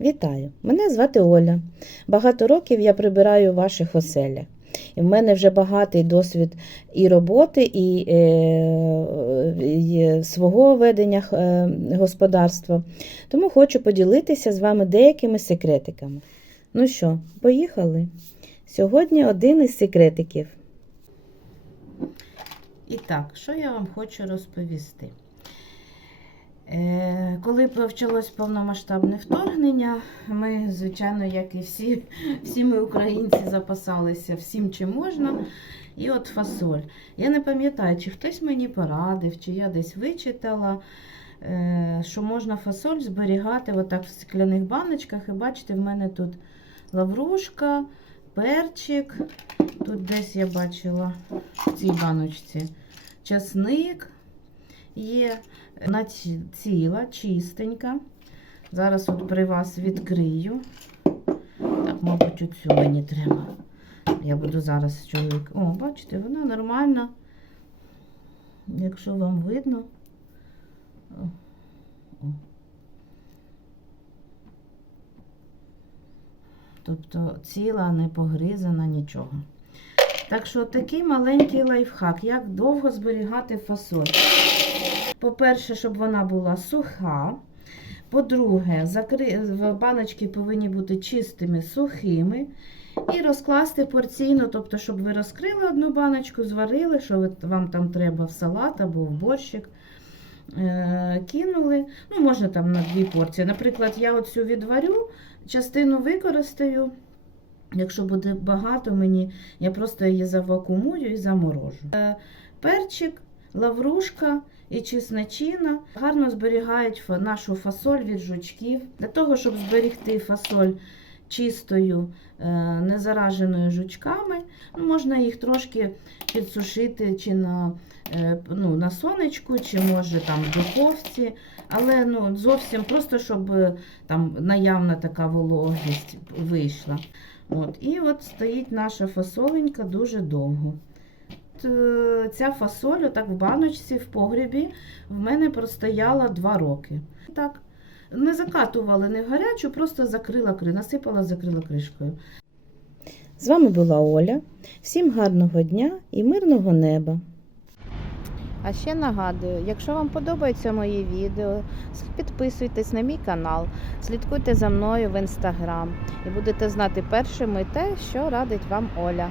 Вітаю! Мене звати Оля. Багато років я прибираю в ваших оселях. І в мене вже багатий досвід і роботи, і, е, і свого ведення е, господарства. Тому хочу поділитися з вами деякими секретиками. Ну що, поїхали? Сьогодні один із секретиків. І так, що я вам хочу розповісти? Коли почалось повномасштабне вторгнення, ми, звичайно, як і всі, всі ми українці запасалися всім, чим можна. І от фасоль. Я не пам'ятаю, чи хтось мені порадив, чи я десь вичитала, е, що можна фасоль зберігати отак в скляних баночках. І бачите, в мене тут лаврушка, перчик. Тут десь я бачила в цій баночці часник є ціла, чистенька. Зараз от при вас відкрию. Так, мабуть, оцю мені треба. Я буду зараз чоловік. О, бачите, вона нормальна. Якщо вам видно. Тобто ціла, не погризана, нічого. Так що такий маленький лайфхак. Як довго зберігати фасоль? По-перше, щоб вона була суха. По-друге, закри... баночки повинні бути чистими, сухими. І розкласти порційно, тобто, щоб ви розкрили одну баночку, зварили, що вам там треба в салат або в борщик. Е, кинули. Ну, можна там на дві порції. Наприклад, я оцю відварю, частину використаю. Якщо буде багато мені, я просто її завакумую і заморожу. Е, перчик, лаврушка і чесночина гарно зберігають нашу фасоль від жучків. Для того, щоб зберегти фасоль чистою, е, не зараженою жучками, ну, можна їх трошки підсушити чи на, е, ну, на сонечку, чи може там в духовці. Але ну, зовсім просто, щоб е, там наявна така вологість вийшла. От, і от стоїть наша фасоленька дуже довго. Т- Ця фасоль, отак в баночці, в погрібі, в мене простояла 2 роки. Так, не закатували не гарячу, просто закрила кри, насипала, закрила кришкою. З вами була Оля. Всім гарного дня і мирного неба. А ще нагадую, якщо вам подобаються мої відео, підписуйтесь на мій канал, слідкуйте за мною в інстаграм і будете знати першими те, що радить вам Оля.